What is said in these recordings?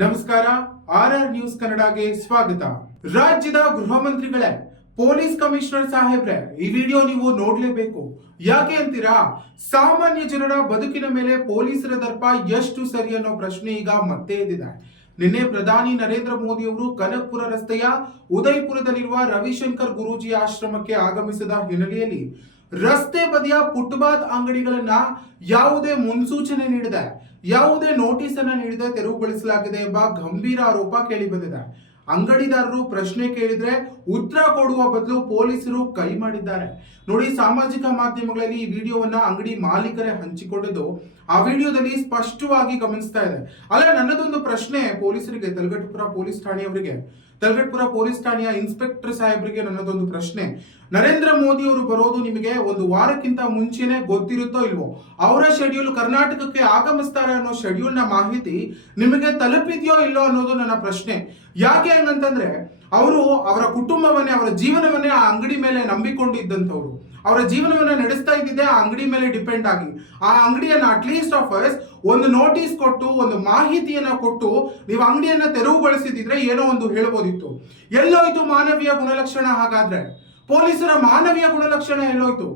ನಮಸ್ಕಾರ, RR news ಕನ್ನಡಗೆ ಸ್ವಾಗತ. ರಾಜ್ಯದ ಗೃಹ ಮಂತ್ರಿಗಳೇ, ಪೊಲೀಸ್ ಕಮಿಷನರ್ ಸಾಹೇಬ್ರೆ, ಈ ವಿಡಿಯೋ ನೀವು ನೋಡ್ಲೇಬೇಕು. ಯಾಕೆ ಅಂತೀರಾ? ಸಾಮಾನ್ಯ ಜನರ ಬದುಕಿನ ಮೇಲೆ ಪೊಲೀಸರ ದರ್ಪ ಎಷ್ಟು ಸರಿ ಅನ್ನೋ ಪ್ರಶ್ನೆ ಈಗ ಮತ್ತೆ ಎದ್ದಿದೆ. ನಿನ್ನೆ ಪ್ರಧಾನಿ ನರೇಂದ್ರ ಮೋದಿ ಅವರು ಕನಕಪುರ ರಸ್ತೆಯ ಉದಯಪುರದಲ್ಲಿರುವ ರವಿಶಂಕರ್ ಗುರೂಜಿ ಆಶ್ರಮಕ್ಕೆ ಆಗಮಿಸಿದ ಹಿನ್ನೆಲೆಯಲ್ಲಿ ರಸ್ತೆ ಬದಿಯ ಫುಟ್ಪಾತ್ ಅಂಗಡಿಗಳನ್ನ ಯಾವುದೇ ಮುನ್ಸೂಚನೆ ನೀಡದೆ, ಯಾವುದೇ ನೋಟಿಸ್ ಅನ್ನ ನೀಡದೆ ತೆರವುಗೊಳಿಸಲಾಗಿದೆ ಎಂಬ ಗಂಭೀರ ಆರೋಪ ಕೇಳಿ ಬಂದಿದೆ. ಅಂಗಡಿದಾರರು ಪ್ರಶ್ನೆ ಕೇಳಿದ್ರೆ ಉತ್ತರ ಕೊಡುವ ಬದಲು ಪೊಲೀಸರು ಕೈ ಮಾಡಿದ್ದಾರೆ. ನೋಡಿ, ಸಾಮಾಜಿಕ ಮಾಧ್ಯಮಗಳಲ್ಲಿ ಈ ವಿಡಿಯೋವನ್ನ ಅಂಗಡಿ ಮಾಲೀಕರೇ ಹಂಚಿಕೊಂಡಿದ್ದು ಆ ವಿಡಿಯೋದಲ್ಲಿ ಸ್ಪಷ್ಟವಾಗಿ ಗಮನಿಸ್ತಾ ಇದೆ. ಅಲ್ಲ, ನನ್ನದೊಂದು ಪ್ರಶ್ನೆ ಪೊಲೀಸರಿಗೆ, ತಲಗಟ್ಟಪುರ ಪೊಲೀಸ್ ಠಾಣೆಯವರಿಗೆ, ತಲಗಟ್ಟಪುರ ಪೊಲೀಸ್ ಠಾಣೆಯ ಇನ್ಸ್ಪೆಕ್ಟರ್ ಸಾಹೇಬರಿಗೆ ನನ್ನದೊಂದು ಪ್ರಶ್ನೆ. ನರೇಂದ್ರ ಮೋದಿ ಅವರು ಬರೋದು ನಿಮಗೆ ಒಂದು ವಾರಕ್ಕಿಂತ ಮುಂಚೆನೆ ಗೊತ್ತಿರುತ್ತೋ ಇಲ್ವೋ? ಅವರ ಶೆಡ್ಯೂಲ್ ಕರ್ನಾಟಕಕ್ಕೆ ಆಗಮಿಸ್ತಾರೆ ಅನ್ನೋ ಶೆಡ್ಯೂಲ್ ನ ಮಾಹಿತಿ ನಿಮಗೆ ತಲುಪಿದೆಯೋ ಇಲ್ಲೋ ಅನ್ನೋದು ನನ್ನ ಪ್ರಶ್ನೆ. ಯಾಕೆ ಹಂಗಂತಂದ್ರೆ, ಅವರು ಅವರ ಕುಟುಂಬವನ್ನೇ, ಅವರ ಜೀವನವನ್ನೇ ಆ ಅಂಗಡಿ ಮೇಲೆ ನಂಬಿಕೊಂಡಿದ್ದಂಥವ್ರು. ಅವರ ಜೀವನವನ್ನ ನಡೆಸ್ತಾ ಇದ್ದಿದ್ದೆ ಆ ಅಂಗಡಿ ಮೇಲೆ ಡಿಪೆಂಡ್ ಆಗಿ. ಆ ಅಂಗಡಿಯನ್ನ ಅಟ್ಲೀಸ್ಟ್ ಆಫ್ ಒಂದು ನೋಟಿಸ್ ಕೊಟ್ಟು, ಒಂದು ಮಾಹಿತಿಯನ್ನ ಕೊಟ್ಟು ನೀವು ಅಂಗಡಿಯನ್ನ ತೆರವುಗೊಳಿಸಿದ್ರೆ ಏನೋ ಒಂದು ಹೇಳ್ಬೋದಿತ್ತು. ಎಲ್ಲೋಯ್ತು ಮಾನವೀಯ ಗುಣಲಕ್ಷಣ? ಹಾಗಾದ್ರೆ ಪೊಲೀಸರ ಮಾನವೀಯ ಗುಣಲಕ್ಷಣ ಎಲ್ಲೋಯ್ತು?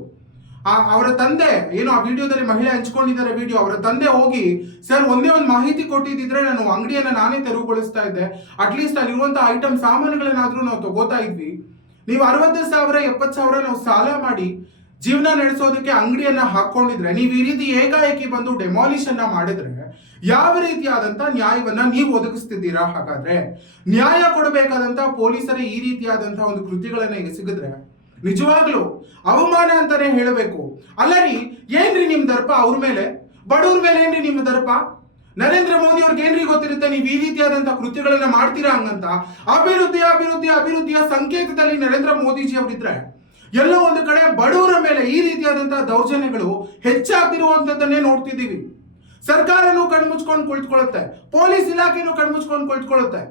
ಅವರ ತಂದೆ ಏನು ಆ ವಿಡಿಯೋದಲ್ಲಿ ಮಹಿಳೆ ಹಂಚ್ಕೊಂಡಿದ್ದಾರೆ ವಿಡಿಯೋ, ಅವರ ತಂದೆ ಹೋಗಿ, ಸರ್ ಒಂದೇ ಒಂದು ಮಾಹಿತಿ ಕೊಟ್ಟಿದ್ದಿದ್ರೆ ನಾನು ಅಂಗಡಿಯನ್ನ ನಾನೇ ತೆರವುಗೊಳಿಸ್ತಾ ಇದ್ದೆ, ಅಟ್ಲೀಸ್ಟ್ ಅಲ್ಲಿರುವಂತಹ ಐಟಮ್ ಸಾಮಾನುಗಳನ್ನಾದ್ರೂ ನಾವು ತಗೋತಾ ಇದ್ವಿ. ನೀವು 60,000 70,000 ನಾವು ಸಾಲ ಮಾಡಿ ಜೀವನ ನಡೆಸೋದಕ್ಕೆ ಅಂಗಡಿಯನ್ನ ಹಾಕೊಂಡಿದ್ರೆ, ನೀವು ಈ ರೀತಿ ಏಕಾಏಕಿ ಬಂದು ಡೆಮಾಲಿಷನ್ ಮಾಡಿದ್ರೆ ಯಾವ ರೀತಿಯಾದಂತ ನ್ಯಾಯವನ್ನ ನೀವು ಒದಗಿಸ್ತಿದ್ದೀರಾ? ಹಾಗಾದ್ರೆ ನ್ಯಾಯ ಕೊಡಬೇಕಾದಂತ ಪೊಲೀಸರೇ ಈ ರೀತಿಯಾದಂತಹ ಒಂದು ಕೃತಿಗಳನ್ನ ಎಸಗಿದ್ರೆ ನಿಜವಾಗ್ಲೂ ಅವಮಾನ ಅಂತಾನೆ ಹೇಳಬೇಕು. ಅಲ್ಲರಿ, ಏನ್ರಿ ನಿಮ್ ದರ್ಪ ಅವ್ರ ಮೇಲೆ? ಬಡವ್ರ ಮೇಲೆ ಏನ್ರಿ ನಿಮ್ಮ ದರ್ಪ? ನರೇಂದ್ರ ಮೋದಿ ಅವ್ರಿಗೆ ಏನ್ರಿ ಗೊತ್ತಿರುತ್ತೆ ನೀವು ಈ ರೀತಿಯಾದಂತಹ ಕೃತ್ಯಗಳನ್ನ ಮಾಡ್ತೀರಾ ಹಂಗಂತ? ಅಭಿವೃದ್ಧಿಯ ಸಂಕೇತದಲ್ಲಿ ನರೇಂದ್ರ ಮೋದಿಜಿ ಅವರಿದ್ರೆ ಎಲ್ಲೋ ಒಂದು ಕಡೆ ಬಡವರ ಮೇಲೆ ಈ ರೀತಿಯಾದಂತಹ ದೌರ್ಜನ್ಯಗಳು ಹೆಚ್ಚಾಗ್ತಿರುವಂತದ್ದನ್ನೇ ನೋಡ್ತಿದ್ದೀವಿ. ಸರ್ಕಾರನೂ ಕಣ್ಮುಚ್ಕೊಂಡು ಕುಳಿತುಕೊಳ್ಳುತ್ತೆ, ಪೊಲೀಸ್ ಇಲಾಖೆನೂ ಕಣ್ಮುಚ್ಕೊಂಡು ಕುಳಿತುಕೊಳ್ಳುತ್ತೆ.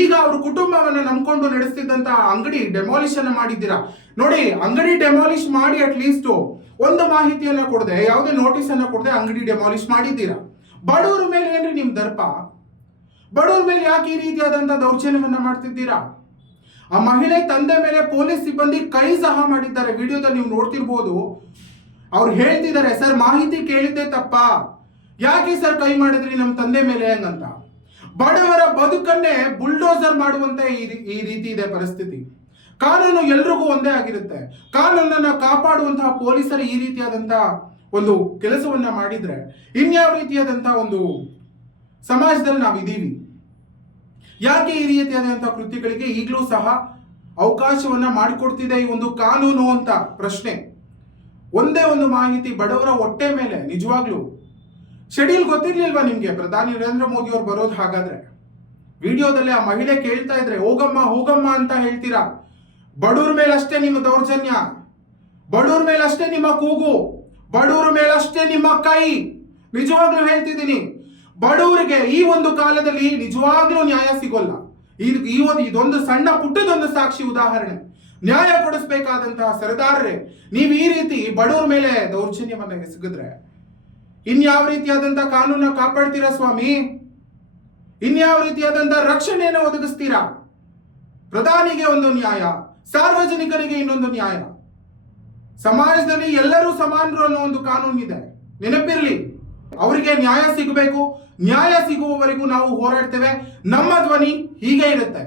ಈಗ ಅವ್ರ ಕುಟುಂಬವನ್ನ ನಂಬ್ಕೊಂಡು ನಡೆಸ್ತಿದ್ದಂತ ಅಂಗಡಿ ಡೆಮಾಲಿಷನ್ ಮಾಡಿದ್ದೀರಾ. ನೋಡಿ, ಅಂಗಡಿ ಡೆಮಾಲಿಷ್ ಮಾಡಿ ಅಟ್ಲೀಸ್ಟ್ ಒಂದು ಮಾಹಿತಿಯನ್ನ ಕೊಡದೆ, ಯಾವುದೇ ನೋಟಿಸ್ ಅನ್ನ ಕೊಡದೆ ಅಂಗಡಿ ಡೆಮಾಲಿಷ್ ಮಾಡಿದ್ದೀರಾ. ಬಡವರ ಮೇಲೆ ಏನ್ರಿ ನಿಮ್ ದರ್ಪ? ಬಡವರ ಮೇಲೆ ಯಾಕೆ ಈ ರೀತಿಯಾದಂತ ದೌರ್ಜನ್ಯವನ್ನ ಮಾಡ್ತಿದ್ದೀರಾ? ಆ ಮಹಿಳೆ ತಂದೆ ಮೇಲೆ ಪೊಲೀಸ್ ಸಿಬ್ಬಂದಿ ಕೈ ಸಹ ಮಾಡಿದ್ದಾರೆ. ವಿಡಿಯೋದಲ್ಲಿ ನೀವು ನೋಡ್ತಿರ್ಬೋದು. ಅವ್ರು ಹೇಳ್ತಿದ್ದಾರೆ, ಸರ್ ಮಾಹಿತಿ ಕೇಳಿದ್ದೆ ತಪ್ಪ, ಯಾಕೆ ಸರ್ ಕೈ ಮಾಡಿದ್ರಿ ನಮ್ಮ ತಂದೆ ಮೇಲೆ ಹಂಗಂತ. ಬಡವರ ಬದುಕನ್ನೇ ಬುಲ್ಡೋಸರ್ ಮಾಡುವಂತೆ ಈ ರೀತಿ ಇದೆ ಪರಿಸ್ಥಿತಿ. ಕಾನೂನು ಎಲ್ರಿಗೂ ಒಂದೇ ಆಗಿರುತ್ತೆ. ಕಾನೂನನ್ನ ಕಾಪಾಡುವಂತಹ ಪೊಲೀಸರು ಈ ರೀತಿಯಾದಂತಹ ಒಂದು ಕೆಲಸವನ್ನ ಮಾಡಿದ್ರೆ ಇನ್ಯಾವ ರೀತಿಯಾದಂತಹ ಒಂದು ಸಮಾಜದಲ್ಲಿ ನಾವಿದ್ದೀವಿ? ಯಾಕೆ ಈ ರೀತಿಯಾದಂತಹ ಕೃತ್ಯಗಳಿಗೆ ಈಗಲೂ ಸಹ ಅವಕಾಶವನ್ನ ಮಾಡಿಕೊಡ್ತಿದೆ ಈ ಒಂದು ಕಾನೂನು ಅಂತ ಪ್ರಶ್ನೆ. ಒಂದೇ ಒಂದು ಮಾಹಿತಿ ಬಡವರ ಹೊಟ್ಟೆ ಮೇಲೆ. ನಿಜವಾಗ್ಲೂ ಶೆಡ್ಯೂಲ್ ಗೊತ್ತಿರ್ಲಿಲ್ವಾ ನಿಮ್ಗೆ ಪ್ರಧಾನಿ ನರೇಂದ್ರ ಮೋದಿ ಅವ್ರು ಬರೋದು? ಹಾಗಾದ್ರೆ ವಿಡಿಯೋದಲ್ಲಿ ಆ ಮಹಿಳೆ ಕೇಳ್ತಾ ಇದ್ರೆ ಹೋಗಮ್ಮ ಹೋಗಮ್ಮ ಅಂತ ಹೇಳ್ತೀರಾ. ಬಡವ್ರ ಮೇಲಷ್ಟೇ ನಿಮ್ಮ ದೌರ್ಜನ್ಯ, ಬಡವ್ರ ಮೇಲಷ್ಟೇ ನಿಮ್ಮ ಕೂಗು, ಬಡವ್ರ ಮೇಲಷ್ಟೇ ನಿಮ್ಮ ಕೈ. ನಿಜವಾಗ್ಲೂ ಹೇಳ್ತಿದ್ದೀನಿ, ಬಡವರಿಗೆ ಈ ಒಂದು ಕಾಲದಲ್ಲಿ ನಿಜವಾಗ್ಲೂ ನ್ಯಾಯ ಸಿಗೋಲ್ಲ. ಇದೊಂದು ಸಣ್ಣ ಪುಟ್ಟದೊಂದು ಸಾಕ್ಷಿ ಉದಾಹರಣೆ. ನ್ಯಾಯ ಕೊಡಿಸ್ಬೇಕಾದಂತಹ ಸರ್ದಾರರೇ, ನೀವು ಈ ರೀತಿ ಬಡವರ ಮೇಲೆ ದೌರ್ಜನ್ಯವನ್ನ ಎಸಗಿದ್ರೆ ಇನ್ಯಾವ ರೀತಿಯಾದಂತಹ ಕಾನೂನ ಕಾಪಾಡ್ತೀರಾ ಸ್ವಾಮಿ? ಇನ್ಯಾವ ರೀತಿಯಾದಂತಹ ರಕ್ಷಣೆಯನ್ನು ಒದಗಿಸ್ತೀರಾ? ಪ್ರಧಾನಿಗೆ ಒಂದು ನ್ಯಾಯ, ಸಾರ್ವಜನಿಕರಿಗೆ ಇನ್ನೊಂದು ನ್ಯಾಯ. ಸಮಾಜದಲ್ಲಿ ಎಲ್ಲರೂ ಸಮಾನರು ಅನ್ನೋ ಒಂದು ಕಾನೂನು ಇದೆ, ನೆನಪಿರ್ಲಿ. ಅವರಿಗೆ ನ್ಯಾಯ ಸಿಗಬೇಕು. ನ್ಯಾಯ ಸಿಗುವವರೆಗೂ ನಾವು ಹೋರಾಡ್ತೇವೆ. ನಮ್ಮ ಧ್ವನಿ ಹೀಗೆ ಇರುತ್ತೆ.